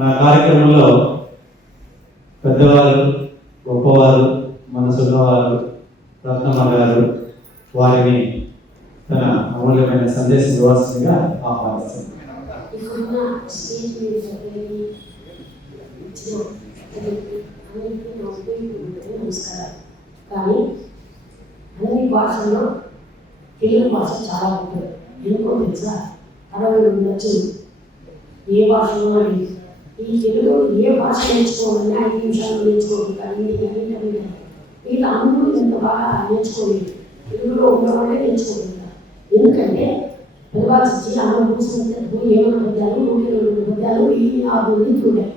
నా కార్యక్రమంలో పెద్దవారు గొప్పవారు మనసున్నవారు రత్నమ్మ గారు వారిని తన అమూల్యమైన సందేశం ఇవ్వాల్సిందిగా ఆహ్వానిస్తుంది నమస్కారం కానీ అన్ని భాషల్లో తెలుగు భాష చాలా ఉంటుంది ఎందుకో తెలుసా? అరవై ఉండొచ్చు ఏ భాషలో ఈ తెలుగు ఏ భాష నేర్చుకోవాలన్నా ఐదు నిమిషాలు నేర్చుకోవాలి కానీ ఇది అన్ని తమిళ వీళ్ళు అందరూ ఇంత బాగా నేర్చుకోలేదు. తెలుగులో ఉన్నవాళ్ళే నేర్చుకోగలుగుతారు. ఎందుకంటే పెద్దవాళ్ళు వచ్చి అమ్మ కూర్చుంటే ఏమైనా పద్యాలు నూట రెండు పద్యాలు ఈ ఆరు నుంచి ఉన్నాయి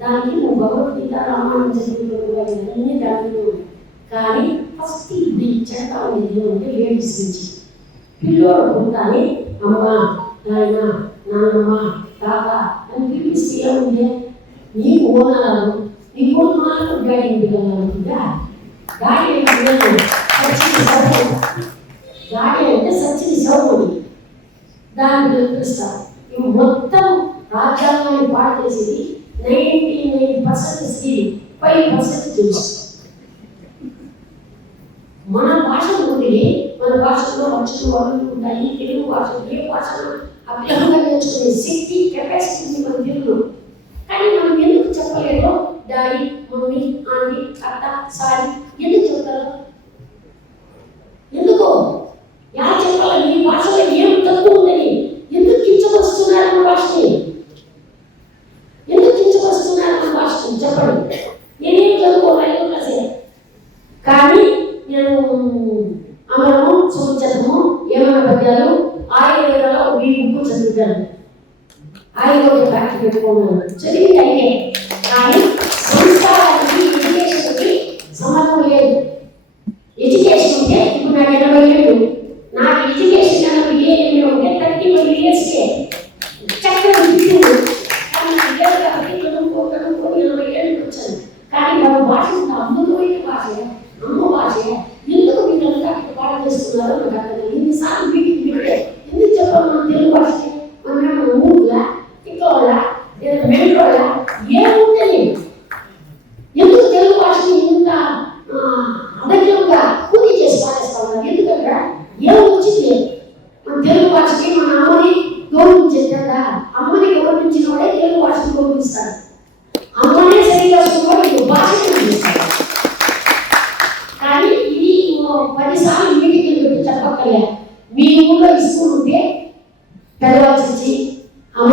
దానికి నువ్వు భగవద్గీత రామాయణం చదువుకునే అన్ని దానిలో కానీ ఫస్ట్ ఇది చెడతా ఉండేది అంటే లేడీస్ నుంచి. పిల్లలు పుట్టాలి అమ్మ నాయన నాన్నమ్మ తాత అని పిలిపిస్తే ఏముంది నీ ఓనాలు నీ ఓనాలు డాడీ పిల్లలుగా డాడీ అంటే సచిన్ సౌకర్యం డాడీ అంటే దాన్ని ఇవి మొత్తం రాజ్యాంగాన్ని పాడు చేసేది నైంటీ నైన్ పర్సెంట్ స్త్రీ ఫైవ్ పర్సెంట్ తెలుసు మన భాష ఉంది మన భాషలో అచ్చులు వరులు ఉంటాయి. తెలుగు భాషలు ఏ భాషలో అభ్యంగా నేర్చుకునే శక్తి కెపాసిటీ మన తెలుగులో. కానీ మనం ఎందుకు చెప్పలేదో డాడీ మమ్మీ ఆంటీ అత్త సారీ ఎందుకు చెప్తారో ところちょ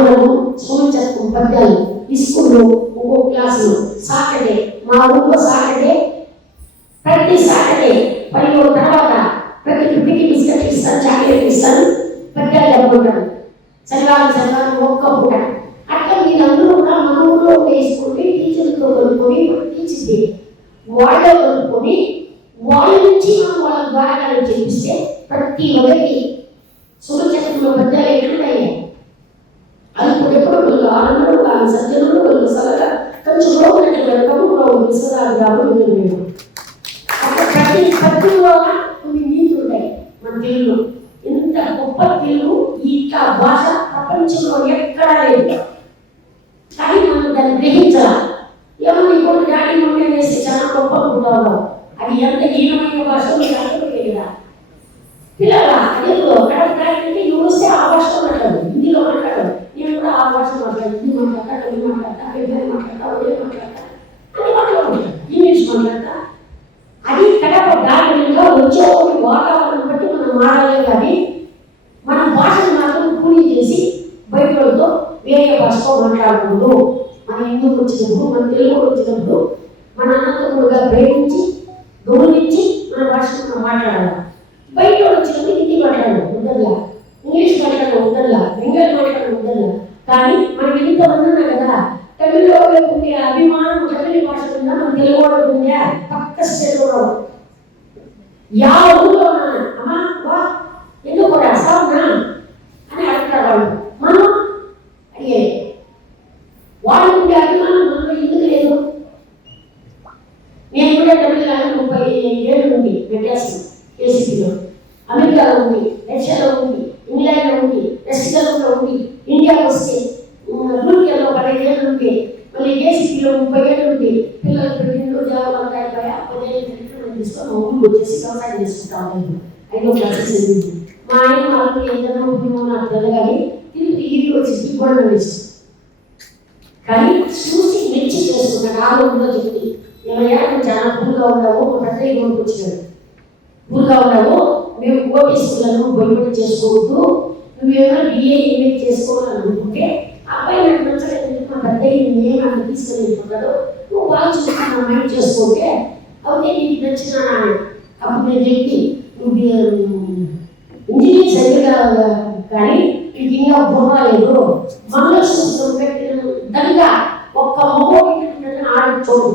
మనము స్కూల్ చేస్తాం పద్యాలు ఈ స్కూల్లో ఒక్కో క్లాసులో. సాటర్డే మా ఊళ్ళో సాటర్డే ప్రతి సాటర్డే పదిలో తర్వాత ప్రతి బిడ్డకి బిస్కెట్ ఇస్తాను చాక్లెట్ ఇస్తాను పద్యాలు చెప్పుకుంటాను చదివాలి చదివాలి ఒక్క పూట. అట్లా మీరందరూ కూడా మన ఊళ్ళో వేసుకుని టీచర్లతో కొనుక్కొని టీచర్ డే వాళ్ళలో కలుపుకొని వాళ్ళ నుంచి మనం వాళ్ళ ద్వారా చేపిస్తే ప్రతి ఒక్కరికి సుఖచక్రంలో పద్యాలు ఎట్లున్నాయి అది ఇప్పుడు ఎప్పుడు వీళ్ళు ఆనందం వాళ్ళు సజ్జనులు వాళ్ళు సలహా కొంచెం రోగులకి కమ్ములో విసరాలు కాబట్టి మేము అక్కడ ప్రతి పద్యంలో కొన్ని నీతులు ఉన్నాయి మన తెలుగులో ఇంత గొప్ప తెలుగు ఇట్లా భాష ప్రపంచంలో ఎక్కడా లేదు కానీ మనం దాన్ని గ్రహించాల ఏమన్నా ఇప్పుడు డాడీ మమ్మీ అనేసి చాలా గొప్ప ఉంటావు అది ఎంత హీనమైన భాష మీకు అర్థం తెలియదా పిల్లల అదేదో అంటే నువ్వు వస్తే ఆ భాషలో మాట్లాడు హిందీలో మాట్లాడు నేను కూడా ఆ భాష మాట్లాడు హిందీ మాట్లాడతా తెలుగు మాట్లాడతా బెంగాలీ మాట్లాడతా ఒడియా మాట్లాడతా అన్ని మాట్లాడుకుంటా ఇంగ్లీష్ మాట్లాడతా అది కడప దారిగా వచ్చే ఒక వాతావరణం బట్టి మనం మారాలి కానీ మన భాషను మాత్రం కూలీ చేసి బయట వాళ్ళతో వేరే భాషతో మాట్లాడకూడదు మన హిందూకి వచ్చినప్పుడు మన తెలుగు వచ్చినప్పుడు మన అన్నతమ్ముడుగా ప్రేమించి గౌరవించి మన భాషను మనం మాట్లాడాలి. బయట వాళ్ళు వచ్చినప్పుడు హిందీ మాట్లాడడం ఉందల్లా ఇంగ్లీష్ మాట్లాడడం ఉందల్లా బెంగాలీ మాట్లాడడం ఉందల్లా కానీ మనం ఇంత ఉన్నా కదా తమిళలో ఉండే అభిమానం తమిళ భాష ఉందా మన తెలుగు వాళ్ళు ఉందా? పక్క స్టేట్లో యా రష్యాలో ఉంది ఇంగ్లాండ్లో ఉంది మెక్సికలో ఉంది. ఇండియాలో వస్తే గురికెళ్ళో పదిహేను ఏళ్ళు ఉంటే మళ్ళీ ఏసీపీలో ముప్పై ఏళ్ళు ఉంటే పిల్లలు పెట్టిండ్రు జాబులు ఉంటాయి పదిహేను వ్యవసాయం చేసుకుంటాం నేను ఐదో క్లాసెస్ మా ఆయన వాళ్ళకి ఏదైనా ఉంటుందో నాకు తెలగాలి తిరిగి తిరిగి వేసి కానీ చూసి మెచ్చి చేసుకున్నాడు ఏమయ్యా నువ్వు చాలా పూర్గా ఉన్నావు ఒక వచ్చాడు పూర్గా ఉన్నావు మేము కోటేశ్వరులను బొమ్మలు చేసుకోవద్దు. నువ్వేమో బిఏ ఎంఏ చేసుకోవాలని అనుకుంటే అబ్బాయి నాకు నచ్చలేదు మా పెద్ద నేను అక్కడ తీసుకొని వెళ్ళిపోతాడు నువ్వు బాగా చూసుకున్నా మైండ్ చేసుకుంటే అవుతే నీకు నచ్చిన అప్పుడు నేను చెప్పి నువ్వు ఇంజనీర్ సరిగ్గా కానీ నీకు ఇంకా బుర్ర మనలో చూస్తాం దంగా ఒక్క మొబైల్ ఆడ చూడు.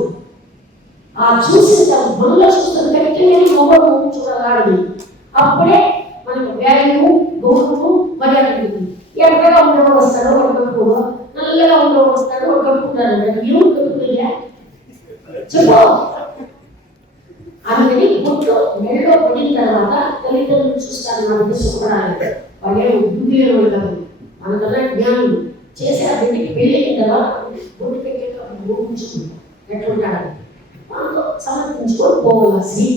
ఆ చూసిన మనలో చూస్తున్న వ్యక్తి నేను మొబైల్ చూడాలి అప్పుడే మనకు వ్యాయము గౌరవము మర్యాద ఉంటుంది ఎర్రగా ఉన్నవాడు వస్తాడు వాడు నల్లగా ఉన్నవాడు వస్తాడు వాడు కట్టుకుంటాడు ఏం చెప్పు. అందుకని గుట్టు మెడలో పడిన తర్వాత తల్లిదండ్రులు చూస్తాను నా బిడ్డ సుఖపడాలి వాళ్ళే బుద్ధి లేని కాదు. మనకల్లా జ్ఞానం చేసే ఆ బిడ్డకి పెళ్ళిన తర్వాత బుట్టు పెట్టేటప్పుడు ఊహించుకుంటాం ఎట్లుంటాడు మనతో సమర్పించుకొని పోవాలి.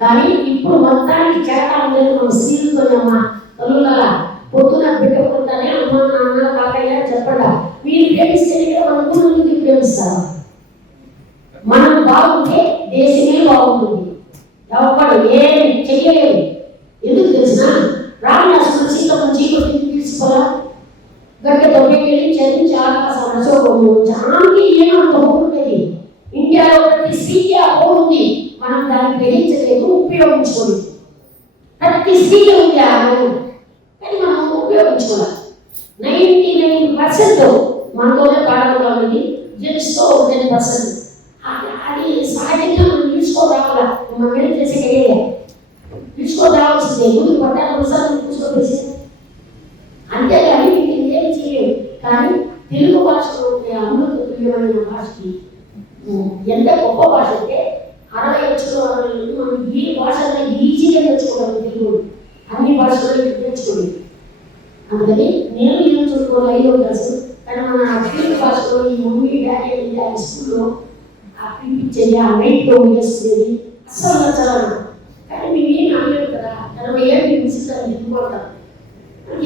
కానీ ఇప్పుడు మొత్తానికి చేత ఉండేది మన సీలుతున్నామా తల్లుల పొద్దున పెట్టకుండానే అమ్మ నాన్న తాతయ్య చెప్పడా మీరు ప్రేమిస్తే మన గురువులకి ప్రేమిస్తారు. మనం బాగుంటే దేశమే బాగుంటుంది. ఎవరు ఏ గ్రహించలేదు ఉపయోగించుకోలేదు ప్రతి స్త్రీకి ఉంది ఆ గుణం. కానీ మనం ఉపయోగించుకోవాలి. నైంటీ నైన్ పర్సెంట్ మనతోనే పాడగలుగుతా ఉంది జెంట్స్తో టెన్ పర్సెంట్. అది సహజంగా మనం తీసుకోరావాలా మనం ఏం చేసే తీసుకోరావాల్సిందే ముందు పట్టాల ఒకసారి తీసుకోవేసి అంతేగాని మీకు ఏం చేయలేదు కానీ తెలుగు భాషలో అమృత భాషకి ఎంత గొప్ప భాష అంటే అరవై లక్షలు అరవై లక్షలు మనం ఈ భాషలో ఈజీగా నేర్చుకోగలం తెలుగు అన్ని భాషల్లో నేర్చుకోలేదు అందుకని నేను ఏం చూసుకోవాలి ఐదో క్లాసు కానీ మన తెలుగు భాషలో ఈ మమ్మీ డాడీ అని ఆ స్కూల్లో ఆ పిలిపించేది ఆ నైట్లో వేసుకునేది అస్సలు నచ్చలేదు కానీ మేము ఏం అనలేదు కదా ఎనభై ఏళ్ళు విసిస్తాను ఎందుకుంటాం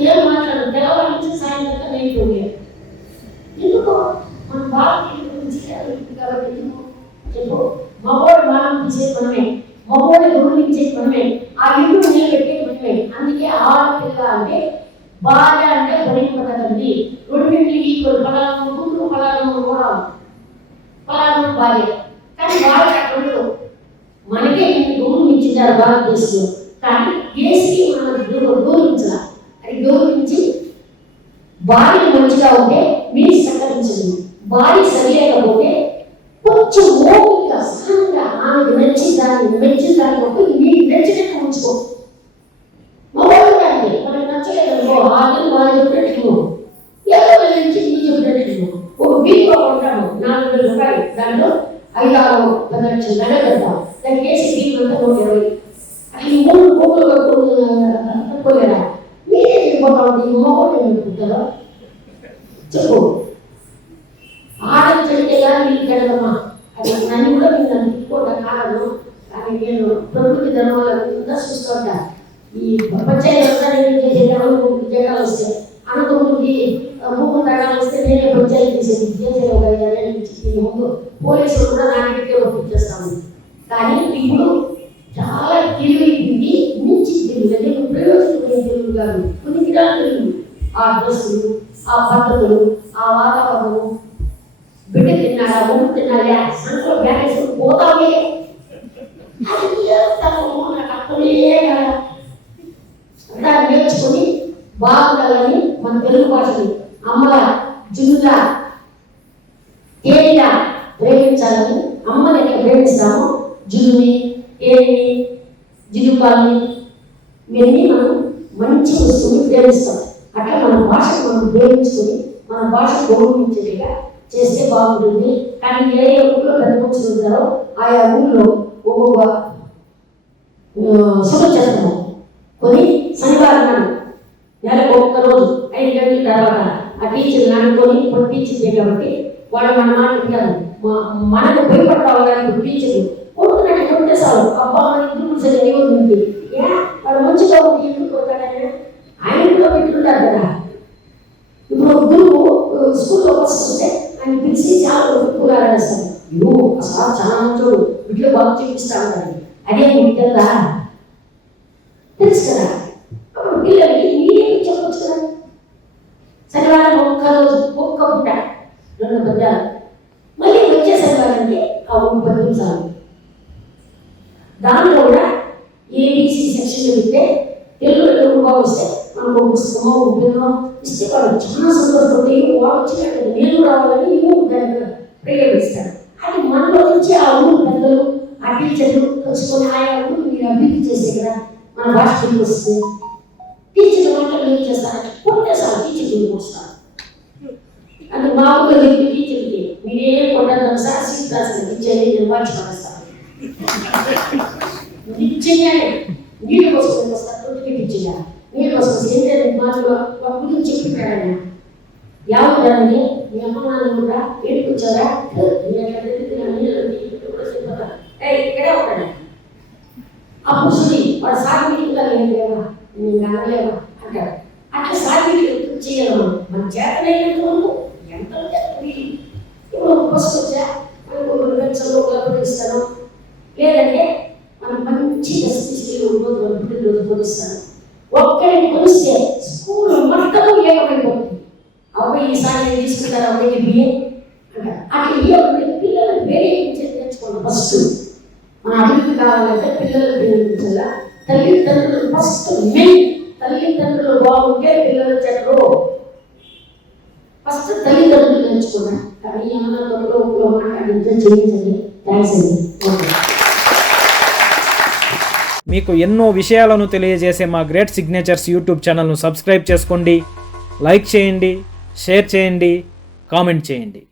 ఏం మాట్లాడు తెల్లవారి నుంచి సాయంత్రం నైట్ ఉండేది ఎందుకు మన భారతీయుల గురించి కాబట్టి ఎందుకు చెప్పు మగోడు బాధించేది మనమే మగోడు గౌరవించేది మనమే ఆ ఇల్లు నిలబెట్టేది మనమే అందుకే ఆడపిల్ల అంటే భార్య అంటే పరిపడదండి రెండింటికి ఈక్వల్ పలానా కూతురు పలానా కూడా పలానా కానీ భార్య అక్కడ ఉండదు. మనకే ఇంత గౌరవించారు భారతదేశంలో కానీ ఏ స్త్రీ మనకు గౌరవించాల అది గౌరవించి భార్య మంచిగా ఉంటే మీరు సహకరించండి భార్య సరిలేకపోతే కొంచెం ఓపిక సహనంగా ఆమెకు నచ్చిన దాన్ని మెచ్చిన దాన్ని ఒక నీకు నచ్చినట్టు ఉంచుకో. ఆరు పది లక్షలు నగదు దానికి వేసి వీక్ అంతా నూట ఇరవై అది ఈ మూడు పోగులు కట్టుకోలేరా మీరే వెళ్ళిపోతా ఉంది మగవాళ్ళు వెళ్ళిపోతారా చెప్పు ఆడలు చెడితే కానీ నీళ్ళు కడగమ్మా అది నన్ను కూడా నేను నన్ను తిట్టుకోవడం కారణం కానీ నేను ప్రకృతి ధర్మాలంతా చూస్తుంటా ఈ పంచాయతీ వ్యవసాయం చేసే అన్నదమ్ములకి జగాలు వస్తాయి గారు కొన్ని విధాలు తెలుగు ఆ డ్రెస్సులు ఆ పద్ధతులు ఆ వాతావరణము బిడ్డ తిన్నాడా? ఊరు తిన్నాడా? సంఖ్యలో బ్యాగ్ వేసుకుని పోతామే. నేర్చుకుని బాగుండాలని మన తెలుగు భాషని అమ్మ జిల్లా తేలిగా ప్రేమించాలని అమ్మని ఎట్లా ప్రేమిస్తాము. జుల్ని తేలిని జిలుపాలని ఇవన్నీ మనం మంచి వస్తువులు ప్రేమిస్తాం అట్లా మన భాష మనం ప్రేమించుకొని మన భాష గౌరవించేదిగా చేస్తే బాగుంటుంది. కానీ ఏ ఏ ఊళ్ళో పెద్ద ఉంటారో ఆయా ఊళ్ళో ఒక్కొక్క శుభచంద్రము కొని శనివారం నాడు నెలకు ఒక్క రోజు ఐదు గంటల తర్వాత ఆ టీచర్ నానుకొని ఇప్పుడు టీచర్ కాబట్టి వాళ్ళు మన మాట్లాడారు మా- మనకు భయపడతావు కానీ ఇప్పుడు టీచర్ కొడుకున్నట్టు కొడితే ఉంటే చాలు అబ్బా మన ఇంటి సరే ఏముంది ఏ వాడు మంచిగా ఒక ఎందుకు పోతాడని ఆయన కూడా పెట్టుకుంటారు కదా. ఇప్పుడు గురువు స్కూల్లో ఫస్ట్ వస్తే ఆయన పిలిచి చాలా ఒప్పుకున్నారు సార్. ఇవ్వు అసలు చాలా మంచోడు వీటిలో బాగా చూపిస్తా ఉంటాడు అదే మీకు తెలుదా? తెలుసు కదా. అప్పుడు పిల్లలకి మీరే చెప్పవచ్చు కదా? శనివారం ఒక్క రోజు ఒక్క పుట్ట రెండు పద్యాలు. మళ్ళీ వచ్చే శనివారం అంటే ఆ ఒక్క పద్యం చాలు. దానిలో కూడా ఏబి సెక్షన్ పెడితే తెలుగులో తెలుగు బాగా వస్తాయి మనకు ఒక పుస్తకమో ఒక ఇస్తే వాళ్ళు చాలా సంతోషపడి వాళ్ళు వచ్చినట్టు నేను రావాలని ఈ ఊరు దాన్ని ప్రేరేపిస్తాడు అది మనలో నుంచి ఆ ఊరు పెద్దలు ఆ టీచర్లు తెలుసుకొని ఆయా ఊరు మీరు అభివృద్ధి చేస్తే కదా మన భాషకి వస్తుంది. టీచర్లు వంటలు ఏం చేస్తారంటే కొట్టేసారు టీచర్ గురించి వస్తారు అది మా ఊళ్ళో చెప్పి టీచర్కి మీరే కొట్టారు సార్ సీట్ రాసిన టీచర్ నేను మార్చి పడేస్తాను నిత్యంగానే నీళ్ళు పోసుకొని వస్తారు తొట్టికి టీచర్గా నీళ్ళు పోసుకొని ఏంటంటే మాటలు ఒక గురించి చెప్పింటాడు యావ జరని మీ అమ్మ నాన్న కూడా ఏడుకొచ్చారా ఇక్కడే ఉంటాడు అప్పుడు చూడి వాడు సాగునీటిగా లేవా నేను అనలేవా అంటాడు అట్లా సాగునీటి చేయగలము మన చేతనైనంత వరకు ఎంత చేతని ఇప్పుడు ఫస్ట్ వచ్చా మనకు లక్షలు గౌరవిస్తాను లేదంటే మనం మంచి తీసుకెళ్ళి రోజు రోజు రోజు పోలిస్తాను ఒక్కరిని కొలిస్తే స్కూల్ మొత్తము ఏకమైపోతుంది అబ్బాయి ఈసారి నేను తీసుకుంటారు అబ్బాయి బిఏ అంటారు అట్లా ఇవ్వకుండా పిల్లలు ప్రేరేపించే నేర్చుకోండి ఫస్ట్ మన అభివృద్ధి కావాలంటే పిల్లలు ప్రేరేపించాలా తల్లిదండ్రులు ఫస్ట్ మెయిన్ తల్లిదండ్రులు బాగుంటే పిల్లలు చెట్లు ఫస్ట్ తల్లిదండ్రులు నేర్చుకున్నా కానీ ఏమన్నా త్వరలో ఊళ్ళో మాట్లాడించే చేయించండి. థ్యాంక్స్ అండి. మీకు ఎన్నో విషయాలను తెలియజేసే మా గ్రేట్ సిగ్నేచర్స్ యూట్యూబ్ ఛానల్ను సబ్స్క్రైబ్ చేసుకోండి. లైక్ చేయండి షేర్ చేయండి కామెంట్ చేయండి.